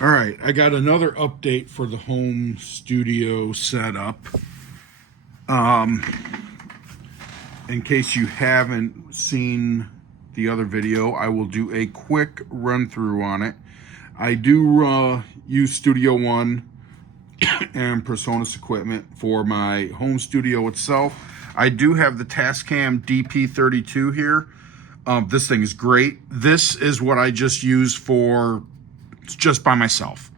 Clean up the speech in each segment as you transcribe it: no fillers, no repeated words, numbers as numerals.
All right, I got another update for the home studio setup. Um, in case you haven't seen the other video, I will do a quick run through on it. I do use Studio One and PreSonus equipment for my home studio itself. I do have the Tascam DP32 here. This thing is great. This is what I just use for just by myself.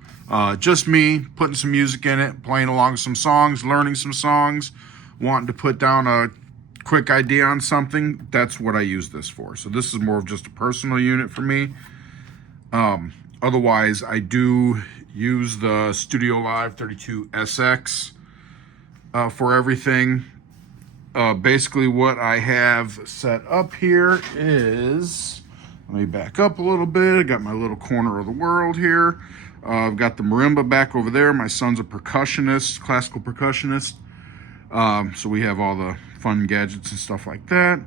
Just me putting some music in it, playing along with some songs, learning some songs, wanting to put down a quick idea on something. That's what I use this for. So this is more of just a personal unit for me. Otherwise, I do use the Studio Live 32SX for everything. Basically what I have set up here is, let me back up a little bit. I got my little corner of the world here. I've got the marimba back over there. My son's a percussionist, classical percussionist. So we have all the fun gadgets and stuff like that.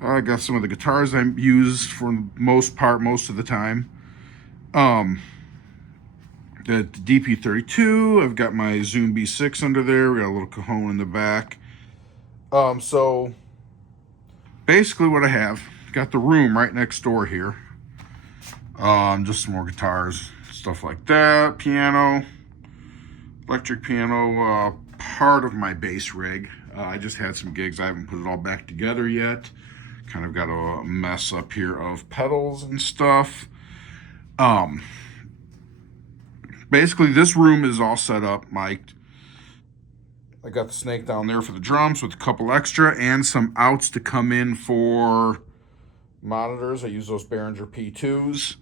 I got some of the guitars I use for the most part, most of the time. The DP32, I've got my Zoom B6 under there. We got a little cajon in the back. So basically what I have, got the room right next door here. Just some more guitars, stuff like that. Piano, electric piano, part of my bass rig. I just had some gigs. I haven't put it all back together yet. Kind of got a mess up here of pedals and stuff. Basically this room is all set up, mic'd. I got the snake down there for the drums with a couple extra and some outs to come in for monitors. I use those Behringer P2s.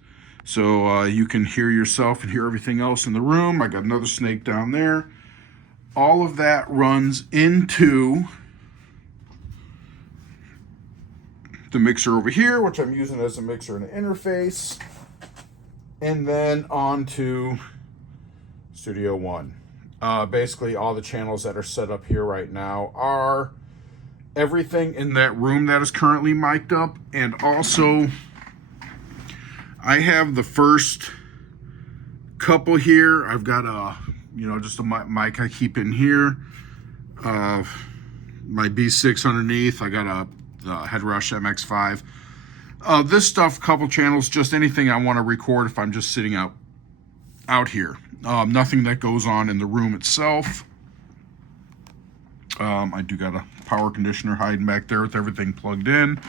So you can hear yourself and hear everything else in the room. I got another snake down there. All of that runs into the mixer over here, which I'm using as a mixer and an interface. And then onto Studio One. Basically all the channels that are set up here right now are everything in that room that is currently mic'd up, and also I have the first couple here. I've got just a mic I keep in here, my B6 underneath. I got the Headrush MX5. This stuff, couple channels, just anything I want to record if I'm just sitting out here. Nothing that goes on in the room itself. I do got a power conditioner hiding back there with everything plugged in.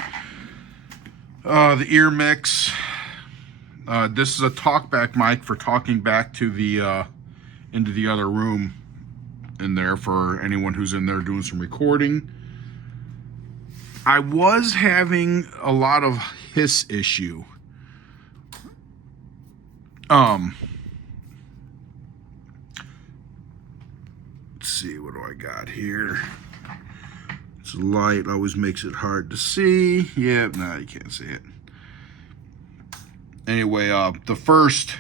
The ear mix. This is a talkback mic for talking back to the into the other room in there for anyone who's in there doing some recording. I was having a lot of hiss issue. Let's see, what do I got here? It's light, always makes it hard to see. Yep, no, you can't see it. Anyway, the first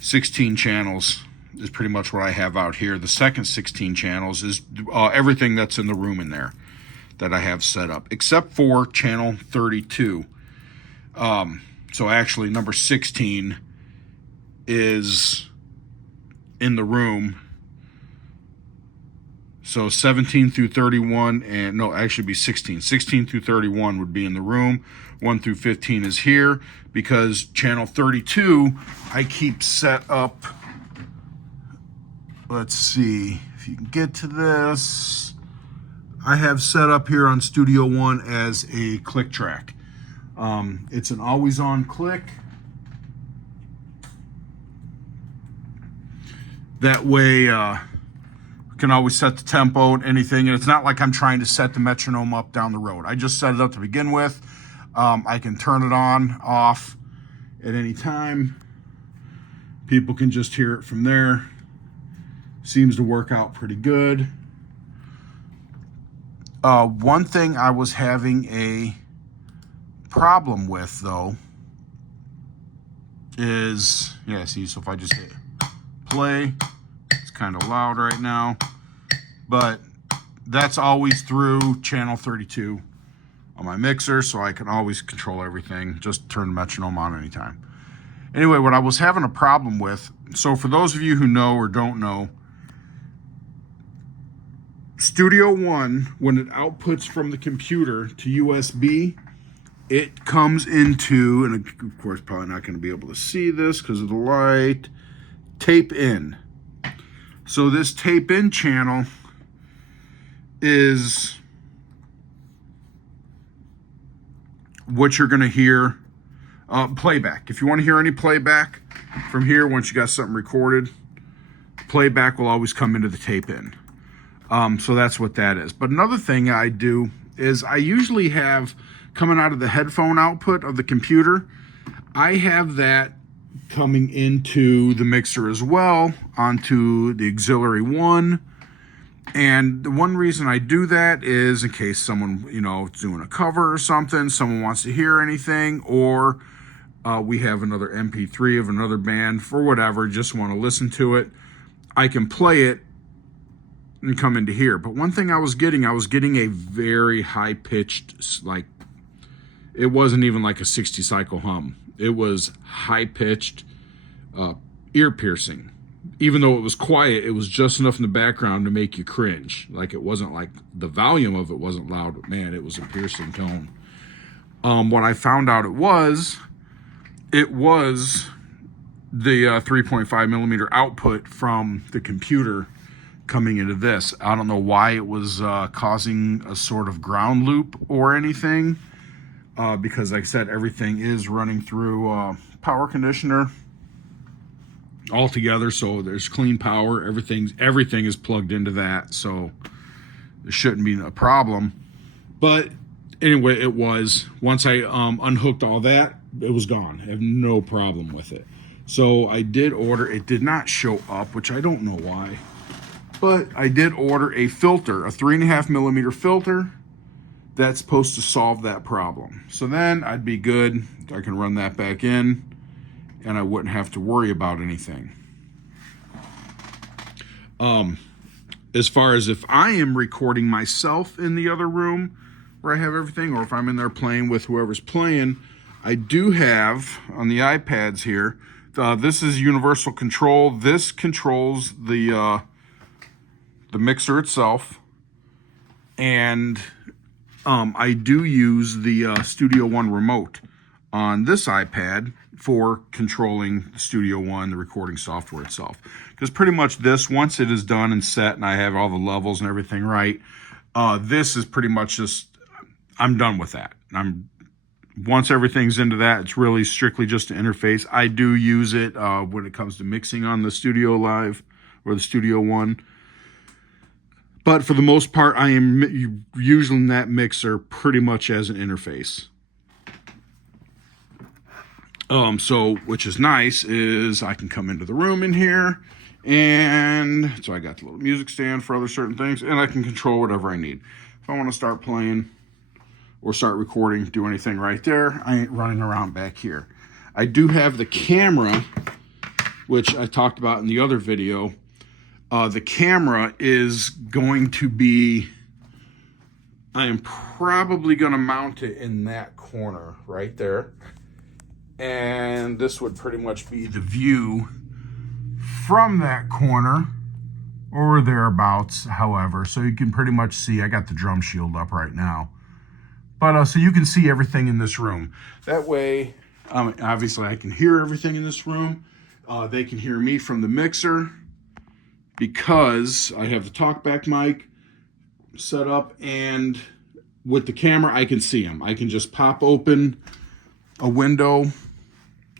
16 channels is pretty much what I have out here. The second 16 channels is everything that's in the room in there that I have set up, except for channel 32. So actually number 16 is in the room. So 17 through 31, and no, actually be 16. 16 through 31 would be in the room. 1 through 15 is here, because channel 32 I keep set up. Let's see if you can get to this. I have set up here on Studio One as a click track. It's an always on click. That way, can always set the tempo and anything, and it's not like I'm trying to set the metronome up down the road. I just set it up to begin with. I can turn it on, off at any time. People can just hear it from there. Seems to work out pretty good. One thing I was having a problem with, though, is, yeah, see, so if I just hit play, it's kind of loud right now, but that's always through channel 32 on my mixer, so I can always control everything. Just turn the metronome on anytime. Anyway, what I was having a problem with, so for those of you who know or don't know, Studio One, when it outputs from the computer to USB, it comes into, and of course probably not going to be able to see this because of the light, tape in. So this tape in channel is what you're going to hear playback. If you want to hear any playback from here, once you got something recorded, playback will always come into the tape in. So that's what that is. But another thing I do is I usually have, coming out of the headphone output of the computer, I have that coming into the mixer as well, onto the auxiliary one. And the one reason I do that is in case someone, you know, is doing a cover or something, someone wants to hear anything, or we have another MP3 of another band for whatever, just want to listen to it. I can play it and come into here. But one thing I was getting a very high-pitched, like, it wasn't even like a 60 cycle hum. It was high-pitched, ear-piercing. Even though it was quiet, it was just enough in the background to make you cringe. Like, it wasn't like, the volume of it wasn't loud, but man, it was a piercing tone. What I found out it was the 3.5 millimeter output from the computer coming into this. I don't know why it was causing a sort of ground loop or anything, because like I said, everything is running through power conditioner all together, so there's clean power. Everything is plugged into that, so there shouldn't be a problem. But anyway, it was, once I unhooked all that, it was gone. I have no problem with it. So I did order, it did not show up, which I don't know why, but I did order a filter, a 3.5 millimeter filter that's supposed to solve that problem. So then I'd be good. I can run that back in and I wouldn't have to worry about anything. As far as if I am recording myself in the other room where I have everything, or if I'm in there playing with whoever's playing, I do have on the iPads here, this is universal control. This controls the mixer itself, and I do use the Studio One remote on this iPad for controlling Studio One, the recording software itself. Because pretty much this, once it is done and set and I have all the levels and everything right, this is pretty much just, I'm done with that. Once everything's into that, it's really strictly just an interface. I do use it when it comes to mixing on the Studio Live or the Studio One. But for the most part, I am using that mixer pretty much as an interface. So, which is nice, is I can come into the room in here, and so I got the little music stand for other certain things, and I can control whatever I need. If I want to start playing or start recording, do anything right there, I ain't running around back here. I do have the camera, which I talked about in the other video. The camera is going to be, I am probably going to mount it in that corner right there. And this would pretty much be the view from that corner or thereabouts, however. So you can pretty much see, I got the drum shield up right now. But so you can see everything in this room. That way, obviously I can hear everything in this room. They can hear me from the mixer because I have the talkback mic set up, and with the camera I can see them. I can just pop open a window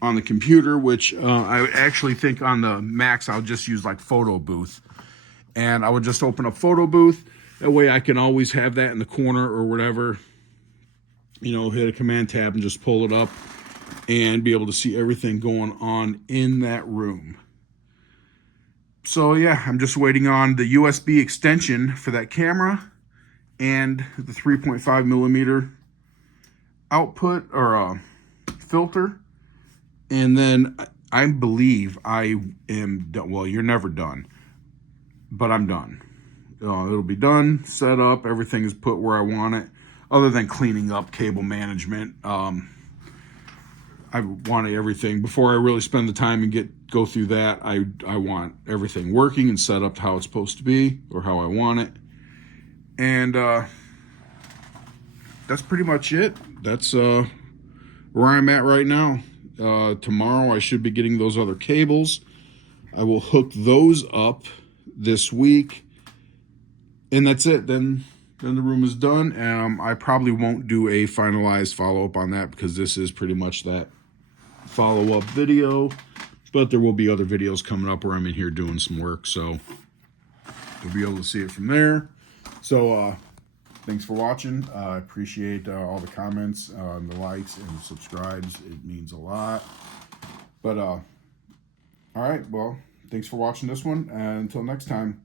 on the computer, which I would actually think on the Macs I'll just use like Photo Booth, and I would just open up Photo Booth. That way I can always have that in the corner or whatever, you know, hit a command tab and just pull it up and be able to see everything going on in that room. So yeah, I'm just waiting on the USB extension for that camera and the 3.5 millimeter output or filter. And then I believe I am done. Well, you're never done, but I'm done. It'll be done, set up, everything is put where I want it, other than cleaning up cable management. I wanted everything before I really spend the time and go through that. I want everything working and set up how it's supposed to be, or how I want it. And that's pretty much it. That's where I'm at right now. Tomorrow I should be getting those other cables. I will hook those up this week, and that's it. Then the room is done. I probably won't do a finalized follow-up on that, because this is pretty much that follow-up video, but there will be other videos coming up where I'm in here doing some work, so you'll be able to see it from there. So thanks for watching. I appreciate all the comments, the likes and subscribes. It means a lot. But all right, well, thanks for watching this one, and until next time.